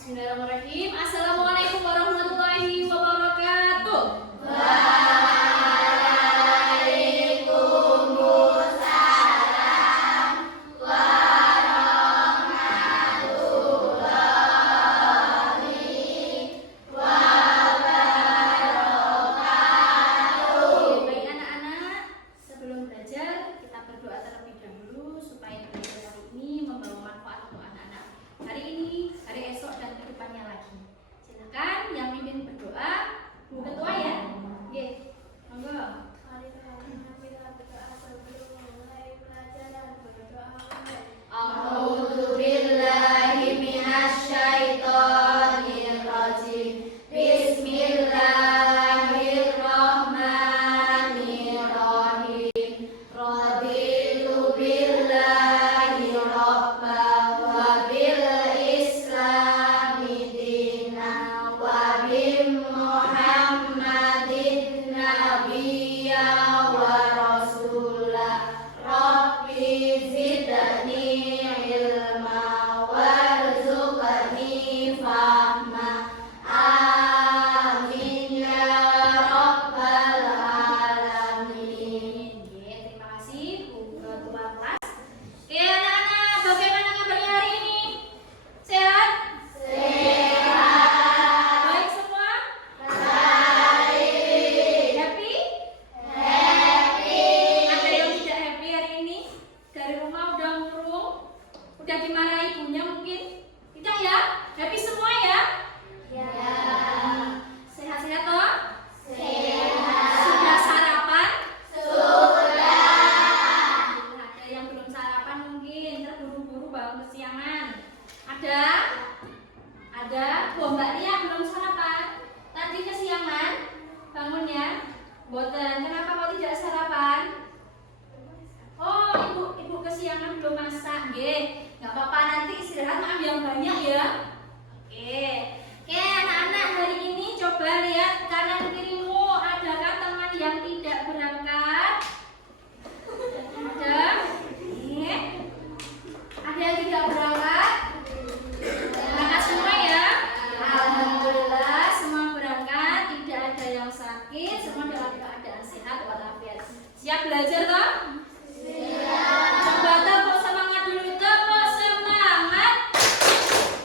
Bismillahirrahmanirrahim. Assalamualaikum warahmatullahi wabarakatuh. Baik anak-anak, sebelum belajar kita berdoa terlebih dahulu supaya belajar hari ini membawa manfaat untuk anak-anak hari ini, hari esok dan kedepannya lagi. Silakan yang mimpin berdoa, Bu Ketua ya. Oke, monggo. Mari teman-teman kita berdoa sebelum memulai pelajaran. Berdoa mulai. A'udzu billahi minasyaitonir rajim. Bismillahirrahmanirrahim. Raditu billahi rabba wa bil islami dina wa bi Muhammadin nabiyya wa rasula. Rabbi zidni ilma warzuqni fahma. Amin ya rabbal alamin. Terima kasih Bu Ketua kelas. Oke anak-anak, bagaimana kabarnya hari ini? Sehat? Sehat. Baik semua? Baik. Happy? Happy. Ada yang tidak happy hari ini? Dari rumah udah murung? Udah dimarahi ibunya mungkin? Tidak ya? Happy semua ya? Ya. Sehat-sehat toh? Sehat. Sudah sarapan? Ada yang belum sarapan mungkin terburu-buru bangun kesiangan. Ada? Ada? Oh, Mbak Ria belum sarapan? Tadi kesiangan bangun ya? Boten. Kenapa kok tidak sarapan? Oh, ibu kesiangan belum masak, nggih. Enggak apa-apa, nanti istirahat makan yang banyak ya. Oke. Oke, anak-anak hari ini coba lihat kanan kirimu, adakah teman yang tidak berangkat? Ada? Oke. Ada yang tidak berangkat? Berangkat semua ya? Alhamdulillah semua berangkat, tidak ada yang sakit, semua dalam keadaan sehat walafiat. Siap belajar toh? Coba tepuk semangat dulu, tepuk semangat.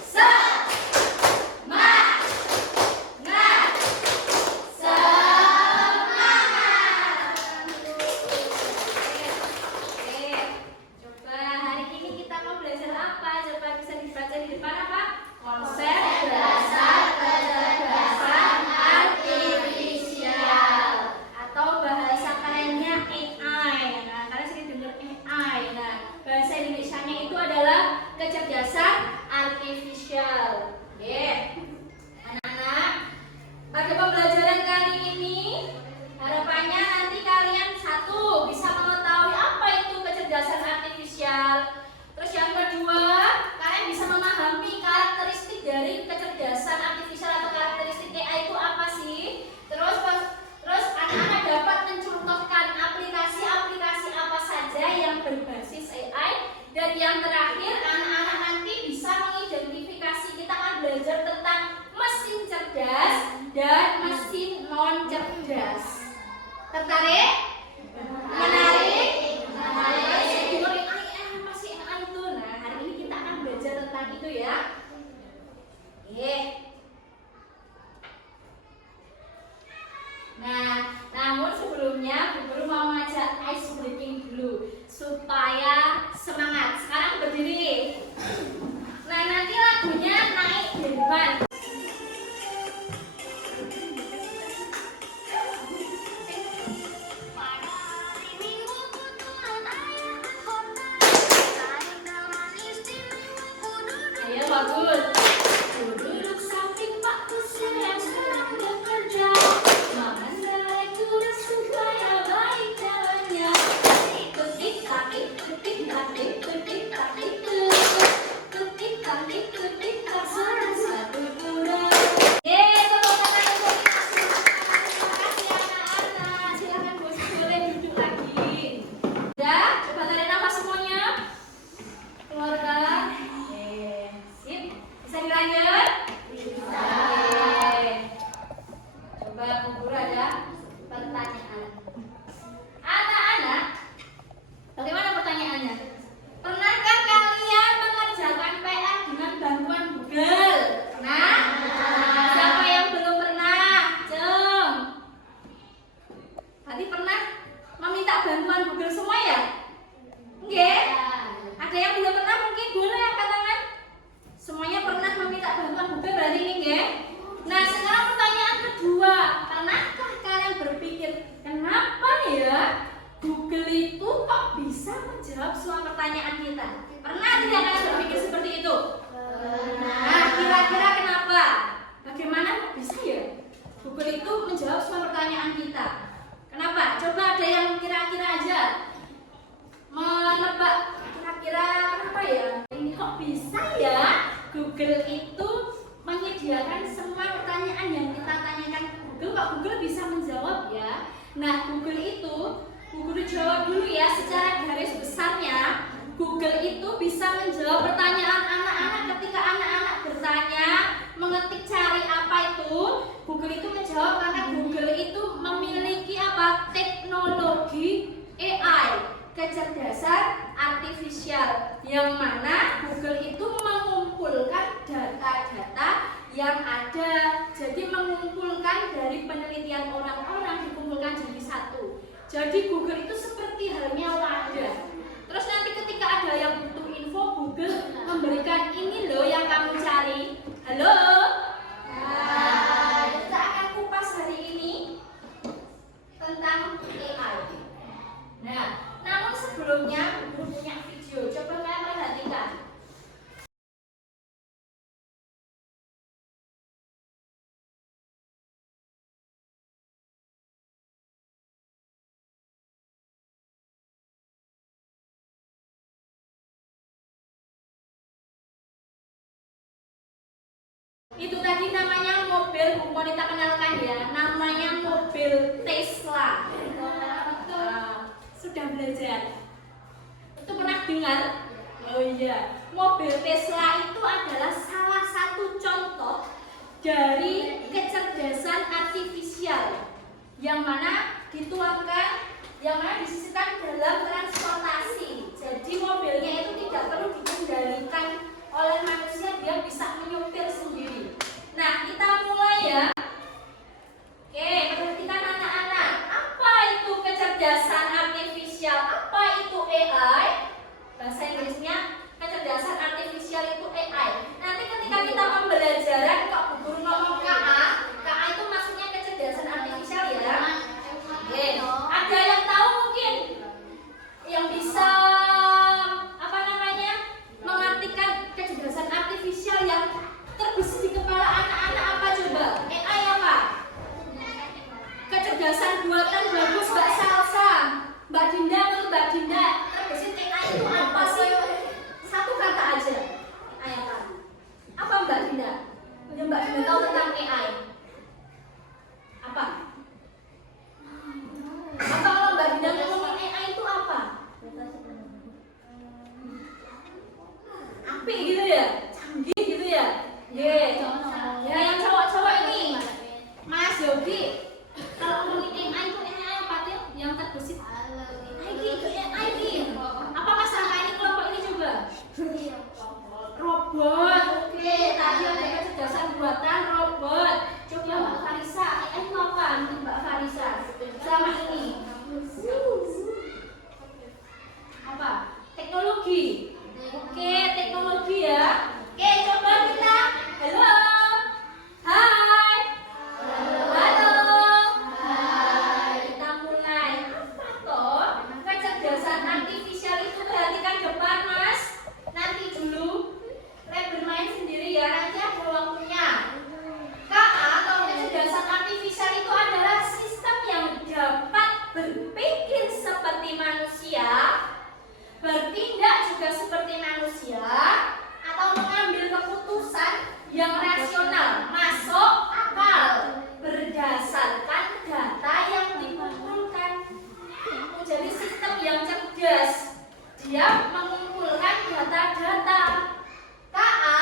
Semangat. Semangat. Oke, coba hari ini kita mau belajar apa? Coba bisa dibaca di depan apa? Konsep dasar kecerdasan artifisial atau bahasa kerennya AI. Nah, kalian sering dengar AI. Nah, bahasa Indonesianya itu adalah kecerdasan artifisial. Oke. Anak-anak, pada pembelajaran kali ini harapannya nanti kalian satu bisa mengetahui apa itu kecerdasan artifisial. Terus yang kedua, kalian bisa memahami karakteristik dari kecerdasan artifisial atau karakteristik AI itu apa sih? Terus anak-anak dapat mencontohkan aplikasi-aplikasi apa saja yang berbasis AI. Dan yang terakhir, anak-anak nanti bisa mengidentifikasi, kita akan belajar tentang mesin cerdas dan mesin non cerdas. Tertarik? Menarik? Masih AI itu. Nah, hari ini kita akan belajar tentang itu ya. Oke. Nah, namun sebelumnya Bu Guru mau ngajak ice breaking dulu supaya semangat. Sekarang berdiri. Nah, nanti lagunya naik di depan. Ayo bagus. Duduk samping Pak Kusir yang sedang bekerja, mengendarai kuda supaya baik jalannya. Ketik takik, ketik takik, ketik takik, ketik takik, ketik tak suara satu kuda. Tepuk tangan untuk kita semua. Terima kasih anak-anak. Silakan boleh duduk lagi. Udah, coba tarik nafas semuanya. Keluarkan. Sip. Bisa dilanjut? Google itu menyediakan semua pertanyaan yang kita tanyakan ke Google, Pak Google bisa menjawab ya. Nah, Google itu, Google jawab dulu ya secara garis besarnya. Google itu bisa menjawab pertanyaan anak-anak ketika anak-anak bertanya, mengetik cari apa itu. Google itu menjawab karena Google itu memiliki apa? Teknologi AI, kecerdasan artifisial, yang mana Google itu mengumpulkan data-data yang ada. Jadi mengumpulkan dari penelitian orang-orang, dikumpulkan jadi satu. Jadi Google itu seperti halnya wadah. Terus nanti ketika ada yang butuh info, Google memberikan ini loh yang kamu cari. Halo? Nah, kita akan kupas hari ini tentang AI. Nah, namun sebelumnya Guru punya video, coba kalian perhatikan. Itu tadi namanya mobil, mau kita kenalkan ya, namanya mobil Tesla. Sudah belajar? Itu pernah dengar? Oh iya, mobil Tesla itu adalah salah satu contoh dari kecerdasan artifisial yang mana dituangkan, yang mana disisipkan dalam transportasi. Jadi mobilnya itu tidak perlu dikendalikan oleh manusia, dia bisa menyupir sendiri. Nah, kita mulai ya. Oke, perhatikan anak-anak. Apa itu kecerdasan artifisial? Apa itu AI? Bahasa Inggrisnya kecerdasan artifisial itu AI. Nanti ketika kita pembelajaran kok guru ngomong KA, KA itu maksudnya kecerdasan artifisial ya. Oke, ada yang tahu mungkin yang bisa apa namanya mengartikan kecerdasan artifisial yang terbesit di kepala anak-anak apa coba? AI apa? Kecerdasan buatan bagus Mbak Salsa. Mbak Dinda, menurut Mbak Dinda, terbesit AI itu apa sih? Satu kata aja. AI apa? Apa Mbak Dinda? Yang Mbak Dinda tahu tentang AI? Apa? Apa kalau Mbak Dinda ngomongin AI itu apa? Apik gitu ya? Canggih gitu ya? Ye. Ya yang cowok-cowok ini. Mas Yogi. Kalau ngomongin AI itu AI apa tuh? Yang terbesit AI ini. Apa Mas Rangka ini kelompok ini juga? Robot. Oke, tadi ada kecerdasan buatan robot. Coba Mbak Farisa, AI itu apa? Mbak Farisa. Sama ini. Apa? Teknologi. Oke, teknologi ya. Oke, coba kita. Halo. Hai. Halo. Hai. Kita mulai. Apa toh? Kecerdasan artifisial itu perhatikan depan, Mas. Nanti dulu bermain sendiri ya. Nanti ada waktunya. KA atau kecerdasan artifisial itu adalah sistem yang dapat berpikir seperti manusia, bertindak juga seperti manusia, atau mengambil keputusan yang rasional, masuk akal, berdasarkan data yang dikumpulkan. Menjadi sistem yang cerdas, dia mengumpulkan data-data. KA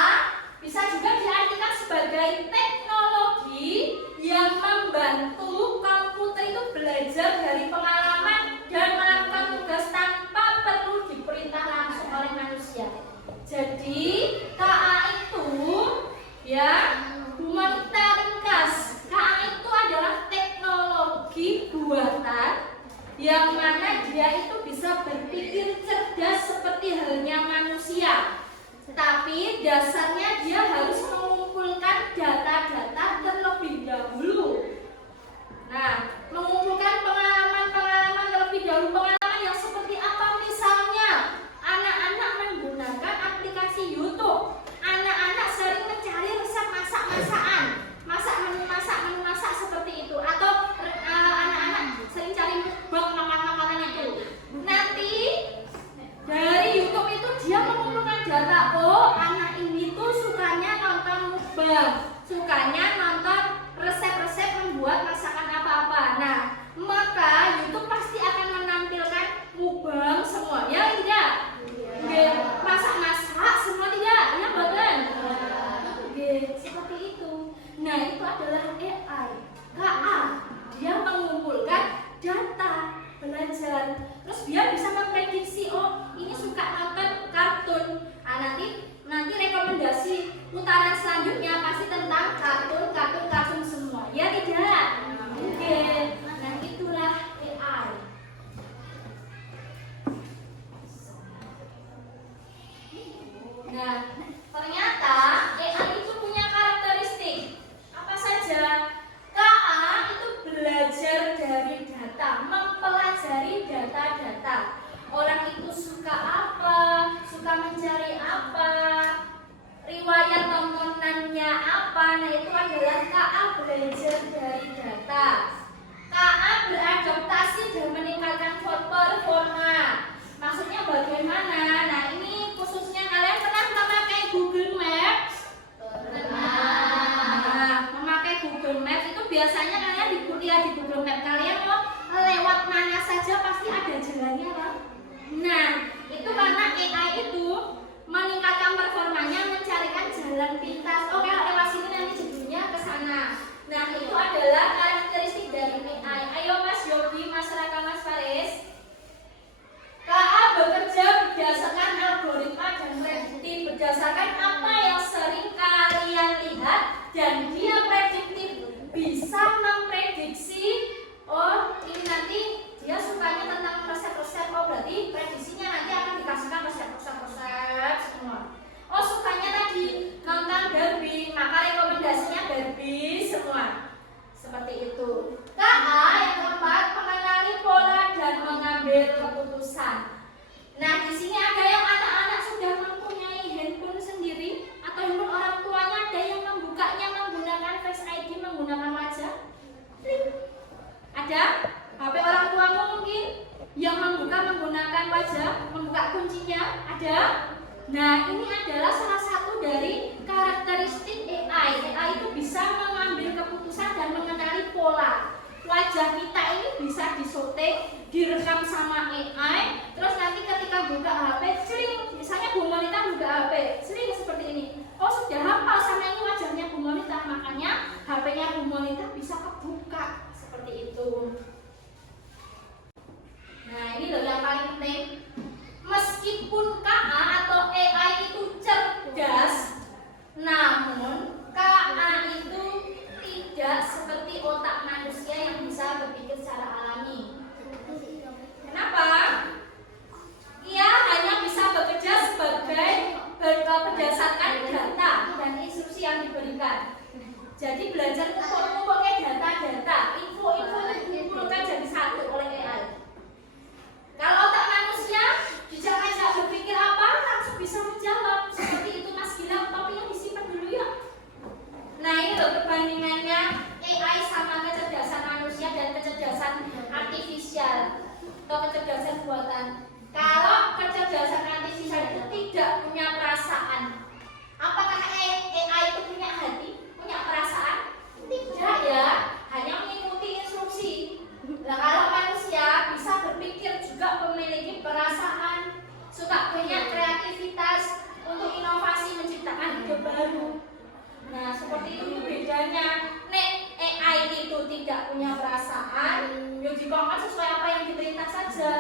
bisa juga diartikan sebagai teknologi yang membantu komputer itu belajar dari pengalaman dan melakukan tugas tanpa perlu diperintah langsung oleh manusia. Jadi KA itu ya, Humanita ringkas. KA itu adalah teknologi buatan yang mana dia itu bisa berpikir cerdas seperti halnya manusia. Tapi dasarnya dia harus mengumpulkan data-data terlebih dahulu. Nah, mengumpulkan pengalaman-pengalaman terlebih dahulu. Pengalaman yang seperti apa? Misalnya, anak-anak menggunakan aplikasi YouTube. Anak-anak sering mencari resep masak-masakan, menu masak seperti itu. Atau anak-anak sering cari mukbang makanan-makanan itu. Nanti dari YouTube itu dia mengumpulkan data. Oh, anak ini tuh suka sukanya nonton resep-resep membuat masakan apa-apa. Nah, maka YouTube pasti akan menampilkan mukbang semua. Ya tidak? Masak-masak semua tidak? Ya bukan? Seperti itu. Nah, itu adalah AI. KA. Dia mengumpulkan data belajar. Terus dia bisa memprediksi, oh ini suka nonton kartun. Nah, nanti rekomendasi putaran selanjutnya pasti tentang kartun semua. Ya tidak? Oke. Nah, itulah AI. Nah, ternyata AI itu punya karakteristik. Apa saja? KA itu belajar dari data, mempelajari data-data. Orang itu suka apa, suka mencari apa, riwayat tontonannya apa. Nah, itu adalah KA belajar dari data. KA beradaptasi dan meningkatkan performa. Maksudnya bagaimana? Nah, ini khususnya kalian pernah memakai Google Maps? Nah, memakai Google Maps itu biasanya kalian di Google Maps kalian mau lewat mana saja pasti ada jalannya kan? Nah, itu karena AI itu meningkatkan performanya mencarikan jalan pintas. Oh, kalau lewat sini nanti jadinya ke sana. Nah, itu adalah karakteristik dari AI. Ayo Mas Yogi, Mas Raka, Mas Faris. KA bekerja berdasarkan algoritma dan prediktif, berdasarkan apa yang sering kalian lihat, dan dia prediktif, bisa memprediksi. Oh, ini nanti dia sukanya tentang resep-resep. Oh, berarti prediksinya nanti akan dikasihkan resep-resep semua. Oh, sukanya tadi nonton Barbie, maka rekomendasinya Barbie semua. Seperti itu. KA yang keempat, mengenali pola dan mengambil keputusan. Nah, di sini ada yang anak-anak sudah mempunyai handphone sendiri atau handphone orang tuanya, ada yang membukanya menggunakan Face ID, menggunakan wajah. Ada? HP orang tuamu mungkin yang membuka menggunakan wajah, membuka kuncinya, ada? Nah, ini adalah salah satu dari karakteristik AI. AI itu bisa mengambil keputusan dan mengenali pola. Wajah kita ini bisa disotek, direkam sama AI, terus nanti ketika buka HP, sering, misalnya Bu Monita buka HP, sering seperti ini. Oh, sudah hafal sama ini wajahnya Bu Monita, makanya HP-nya Bu Monita bisa kebuka seperti itu. Nah, ini loh yang paling penting. Meskipun KA atau AI itu cerdas, namun KA itu tidak seperti otak manusia yang bisa berpikir secara alami. Kenapa? Ia hanya bisa bekerja sebagai berdasarkan data dan instruksi yang diberikan. Jadi belajar mengumpulkan data-data, info-info itu dikumpulkan jadi satu oleh AI. Kalau otak manusia dijak-ajak berpikir apa, langsung bisa menjawab. Seperti itu Mas Gilang, tapi yang disimpan dulu ya. Nah, ini loh perbandingannya AI sama kecerdasan manusia dan kecerdasan artifisial atau kecerdasan buatan. Kalau kecerdasan artifisial itu tidak punya perasaan, apakah AI itu punya hati, punya perasaan? Tidak ya, hanya mengikuti instruksi. Nah, kalau manusia bisa berpikir juga memiliki perasaan, suka punya kreativitas untuk inovasi menciptakan ide baru. Nah, seperti itu bedanya. Nek AI itu tidak punya perasaan, ya dikongkon sesuai apa yang diperintah saja.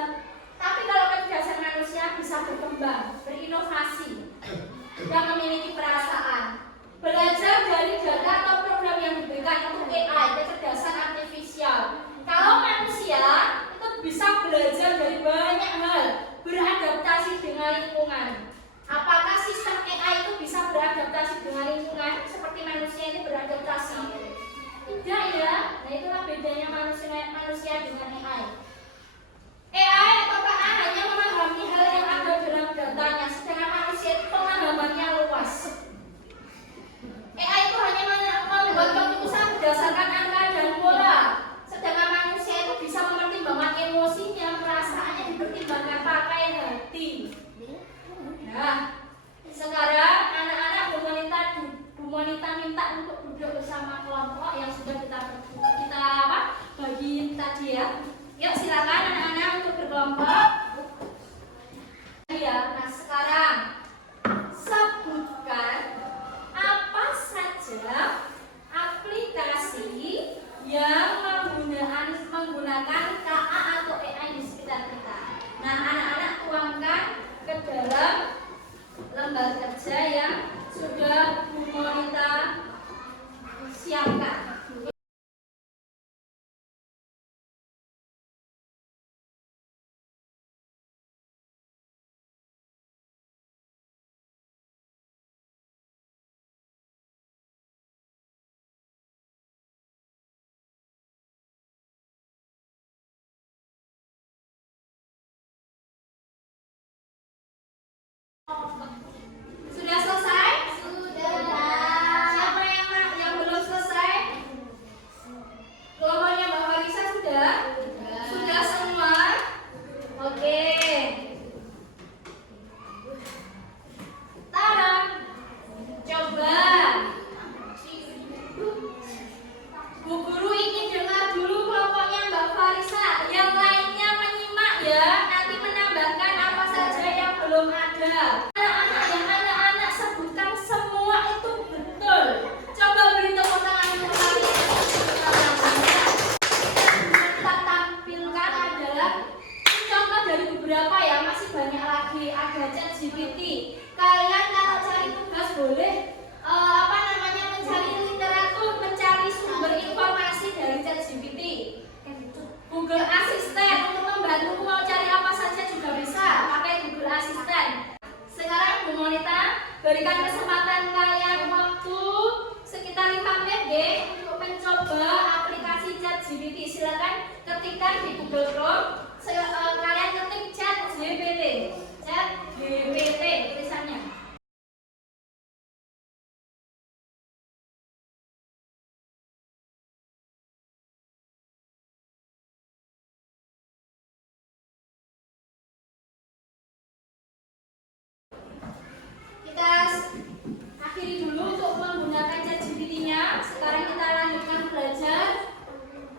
Tapi kalau kecerdasan manusia bisa berkembang, berinovasi, dan memiliki perasaan. Belajar dari data atau program yang diberikan untuk AI, kecerdasan artifisial. Kalau manusia itu bisa belajar dari banyak hal, beradaptasi dengan lingkungan. Apakah sistem AI itu bisa beradaptasi dengan lingkungan seperti manusia ini beradaptasi? Tidak ya. Nah, itulah bedanya manusia dengan AI. AI atau KA hanya memahami hal yang ada dalam datanya, sedangkan manusia itu pemahamannya luas. AI itu hanya membuat keputusan berdasarkan angka dan pola, sedangkan manusia itu bisa mempertimbangkan emosinya, perasaannya dipertimbangkan pakai hati. Nah, sekarang anak-anak Bu Monita minta duduk bersama kelompok yang sudah kita bagi tadi ya. Yuk silakan anak-anak untuk berkelompok. Ya, nah sekarang sebutkan apa saja aplikasi yang menggunakan KA atau AI di sekitar kita. Nah, anak-anak tuangkan ke dalam lembar kerja yang sudah Bu Monita siapkan. Sudah selesai? Sudah. Siapa yang belum selesai? Kelompoknya Mbak Marisa sudah? Sudah semua? Oke. Tara, coba. Bu Guru ingin dengar dulu kelompoknya Mbak Marisa. Yang lainnya menyimak ya. Nanti menambahkan apa saja yang belum ada. Anak-anak sebutkan semua itu betul. Coba beri tepuk tangan untuk kalian. Kita tampilkan adalah contoh dari beberapa ya, masih banyak lagi. Ada ChatGPT. Kalian kalau cari tugas boleh mencari literatur, mencari sumber informasi dari ChatGPT. Google Assistant untuk membantu mau cari apa saja juga bisa pakai Google Assistant. Sekarang Bu Monita berikan kesempatan kalian waktu sekitar 5 menit deh untuk mencoba aplikasi ChatGPT. Silakan ketikkan di Google Chrome. Kalian ketik ChatGPT. ChatGPT tulisannya. Kita akhiri dulu untuk menggunakan ChatGPT-nya. Sekarang kita lanjutkan belajar.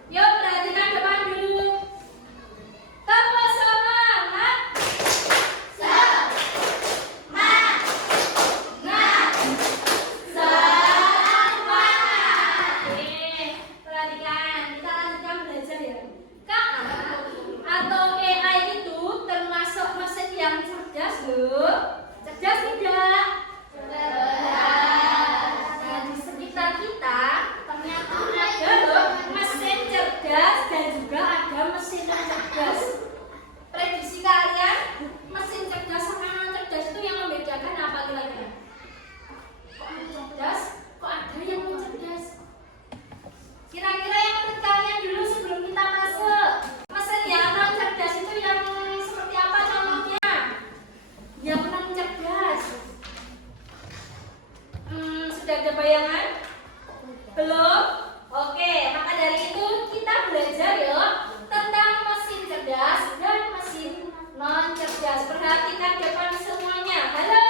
Yuk, perhatikan depan dulu. Tepuk semangat. Semangat. Semangat. Oke, perhatikan. Kita lanjutkan belajar ya. KA atau AI itu termasuk mesin yang cerdas loh. Cerdas tidak? Nah, di sekitar kita ternyata ada loh mesin cerdas dan juga ada mesin non cerdas. Prediksi kalian, mesin cerdas sama non cerdas itu yang membedakan apa kira-kira? Kok non cerdas? Kok ada yang non cerdas? Kira-kira yang menurut kalian dulu sebelum kita masuk, mesin yang non cerdas itu yang seperti apa contohnya? Yang non cerdas. Sudah ada bayangan? Belum? Oke, maka dari itu kita belajar yuk tentang mesin cerdas dan mesin non cerdas. Perhatikan depan semuanya. Halo.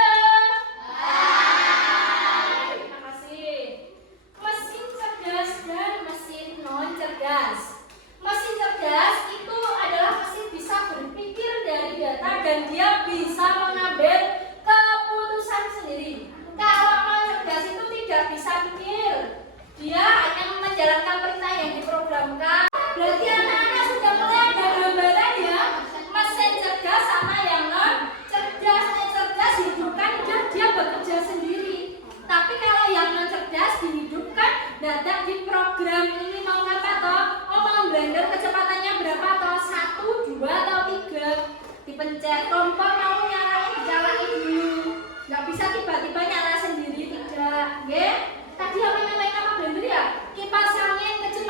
Hai. Terima kasih. Mesin cerdas dan mesin non cerdas. Mesin cerdas itu adalah mesin bisa berpikir dari data dan dia bisa mengambil keputusan sendiri. Kalau non cerdas itu tidak bisa pikir, dia hanya menjalankan perintah yang diprogramkan. Berarti anak-anak sudah mulai ada gambaran ya, mesin cerdas sama yang non cerdas. Yang cerdas dihidupkan dan dia bekerja sendiri. Tapi kalau yang non cerdas dihidupkan, dadak diprogram ini mau apa toh? Oh, mau blender kecepatannya berapa toh? 1, 2 atau 3? Dipencet tombol mau nyalain dulu. Nggak bisa tiba-tiba nyala sendiri, tidak. Tadi apa nyalain apa blender ya? Kipas angin kecil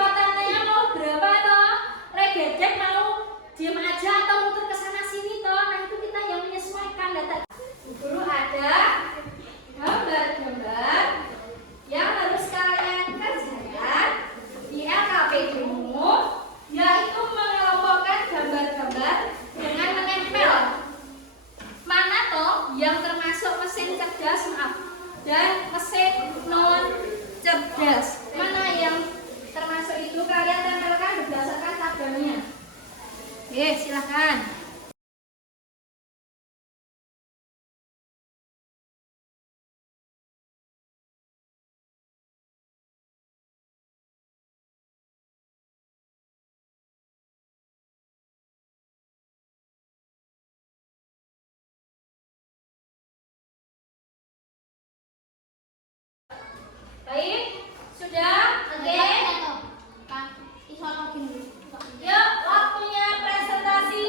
Yes. Mana yang termasuk itu kalian tempelkan berdasarkan tabelnya. Oke, silahkan. Baik, sudah? Oke. Yuk, waktunya presentasi.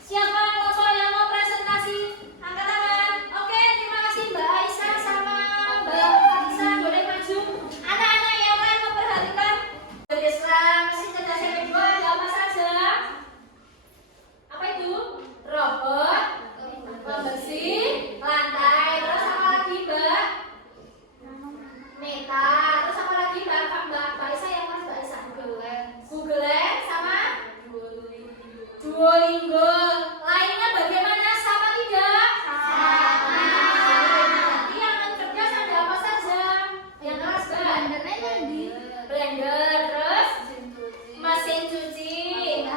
Siapa kelompok yang mau presentasi? Angkat tangan. Oke, terima kasih Mbak Aisyah sama Mbak Aisyah. Boleh maju. Anak-anak yang lain memperhatikan. Islam, mesin cerdas yang kedua ada apa saja? Apa itu? Robot, pembersih lantai. Terus apa lagi, Mbak? Meta. Terus apa lagi, Mbak Aisyah yang mas Mbak Aisyah? Google Lens sama Duolingo. Lainnya bagaimana? Sama tidak? Sama. Nanti yang cerdas ada apa saja? Yang keras blender, terus mesin cuci,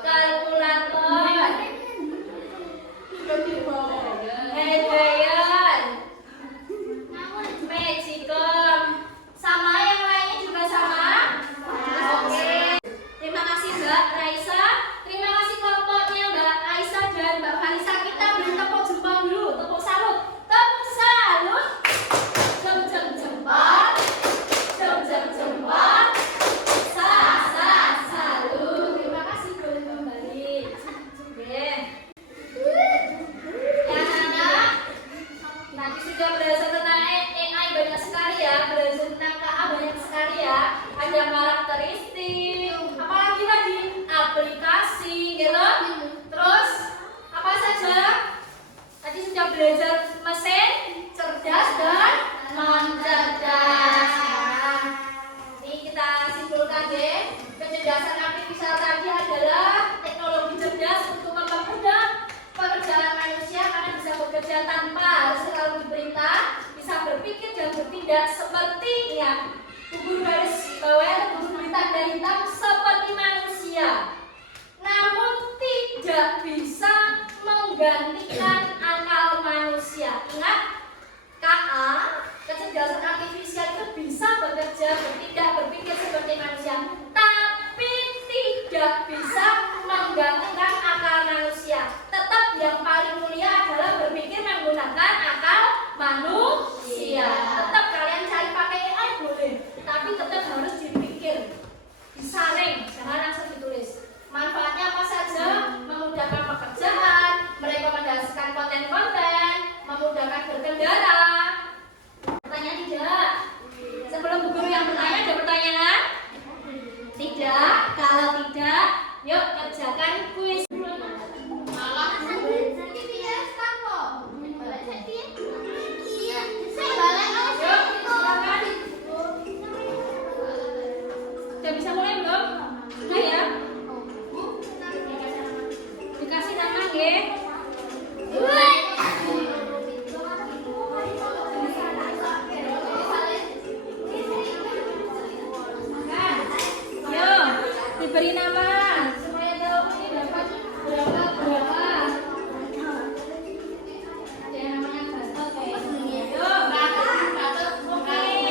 kalkulator, hair dryer, magicom, sama yang lainnya juga sama. Oke. Terima kasih Mbak Raisa. Terima kasih kelompoknya Mbak Aisyah dan Mbak Farisa. Kita beri tepuk jempol dulu, tepuk salut. Tepuk salut. Jempol. Jempol. Salut. Terima kasih, boleh kembali. Oke. Ya anak-anak, tadi sudah belajar tentang AI banyak sekali ya, belajar tentang KA banyak sekali ya. Ada karakteristik, apalagi tadi aplikasi, gitu. Terus apa saja? Tadi sudah belajar mesin cerdas dan non-cerdas. Ini kita simpulkan deh. Kecerdasan artifisial tadi adalah teknologi cerdas untuk mempermudah pekerjaan manusia karena bisa bekerja tanpa harus selalu diperintah, bisa berpikir dan bertindak seperti yang gugur garis bawah atau gugur tanda hitam seperti manusia, namun tidak bisa menggantikan akal manusia. Ingat, KA, kecerdasan artifisial itu bisa bekerja, bertindak, berpikir seperti manusia, tapi tidak bisa menggantikan akal manusia. Tetap yang paling mulia adalah berpikir menggunakan akal manusia. Tetap kalian cari pakai AI boleh, tapi tetap harus dipikir, disaring, jangan langsung ditulis. Manfaatnya apa saja? Memudahkan pekerjaan, merekomendasikan konten-konten, memudahkan berkendara. Pertanyaan tidak? Sebelum Bu Guru yang bertanya, ada pertanyaan? Tidak? Kalau tidak, yuk kerjakan kuis. Sudah bisa mulai belum? Sudah ya? Dikasih nama nggih? Yuk, diberi nama supaya tahu ini dapat berapa. Ada yang namanya Gatot ya. Yuk, Gatot. Oke. Yuk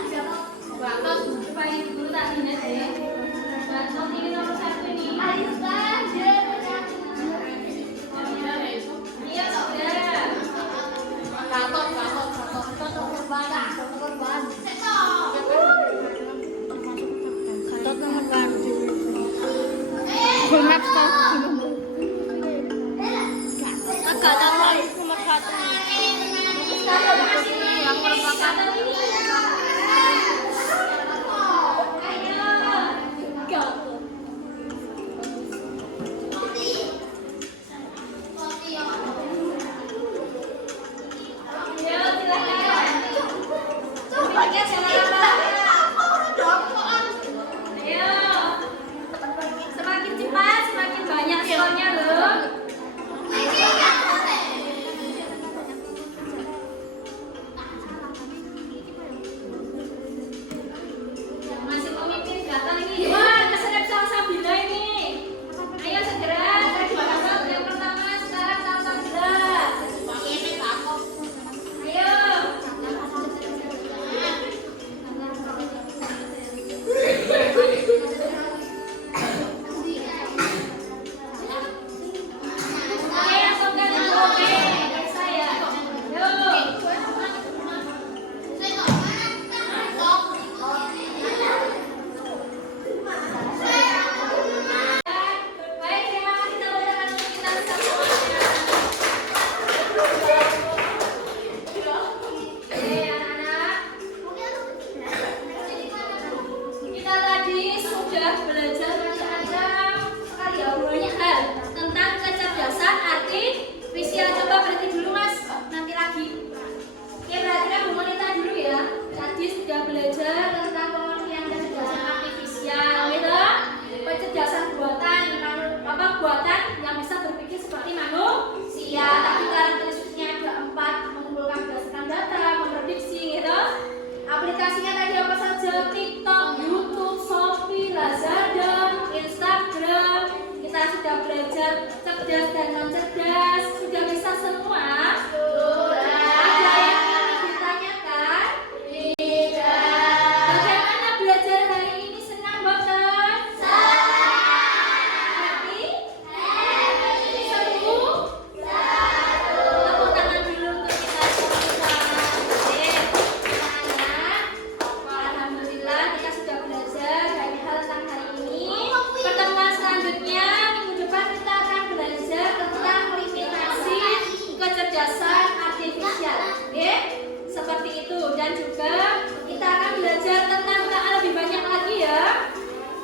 dijawab. Gatot supaya dulu tak ingat ya. Gatot ini nomor 1 ini. Iya sudah. Gatot. Ayo. sudah belajar macam-macam sekali ya, banyak hal tentang kecerdasan artifisial. Coba berhenti dulu Mas, nanti lagi. Oke, perhatikan Bu Monita dulu ya. Tadi sudah belajar tentang pengertian kecerdasan artifisial, gitu. Kecerdasan buatan, buatan yang bisa berpikir seperti manusia. Tapi karakteristiknya ada 4: mengumpulkan berdasarkan data, memprediksi, gitu. Aplikasinya tadi apa saja? TikTok, YouTube, Shopee, Lazada, Instagram. Kita sudah belajar cerdas dan non cerdas. Sudah bisa semua? Ada yang ingin ditanyakan? Bagaimana belajar hari ini? Senang banget? Happy? Seru? Tepuk tangan dulu untuk kita semua. Oke, anak-anak, alhamdulillah kita sudah belajar banyak hal tentang hari ini. Pertemuan selanjutnya minggu depan kita akan belajar tentang limitasi kecerdasan artifisial. Oke, seperti itu. Dan juga kita akan belajar tentang lebih banyak lagi ya.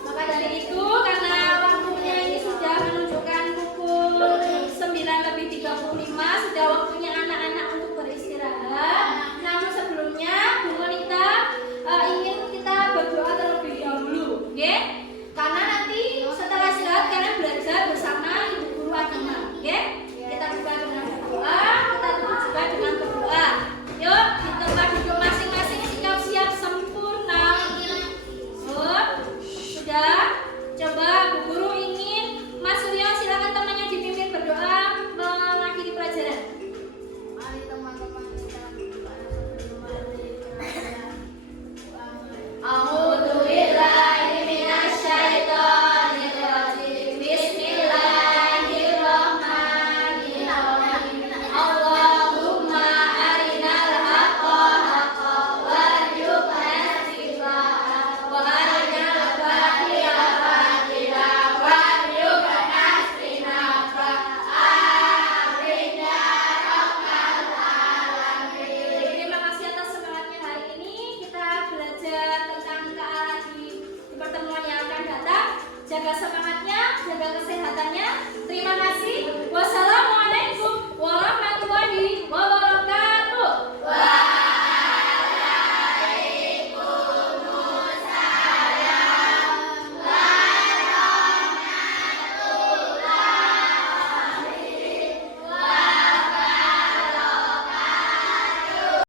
Maka dari itu, karena waktunya ini sudah menunjukkan pukul 9:35, sudah waktunya anak-anak untuk beristirahat. Namun sebelumnya Bu Monita ingin kita berdoa terlebih dahulu, oke? Karena nanti setelah istirahat kalian belajar bersama ibu guru agama, oke? Kita buka dengan berdoa, kita tutup juga dengan berdoa. Yuk, di tempat duduk masing-masing siap-siap sempurna. Sudah? Coba Bu Guru ingin Mas Suryo, silakan temannya dipimpin berdoa mengakhiri pelajaran. Mari teman-teman kita berdoa sebelum mandi. A'udzubillahi minasyaitonir rajim. Bismillahirrahmanirrahim. Allahumma arinal haqqa haqqan warzuqna ittiba'ah wa arinal batila batilan warzuqna ijtinabah. Amin ya rabbal alamin. Terima kasih atas semangatnya hari ini. Kita belajar tentang KA di pertemuan yang akan datang. Jaga semangat.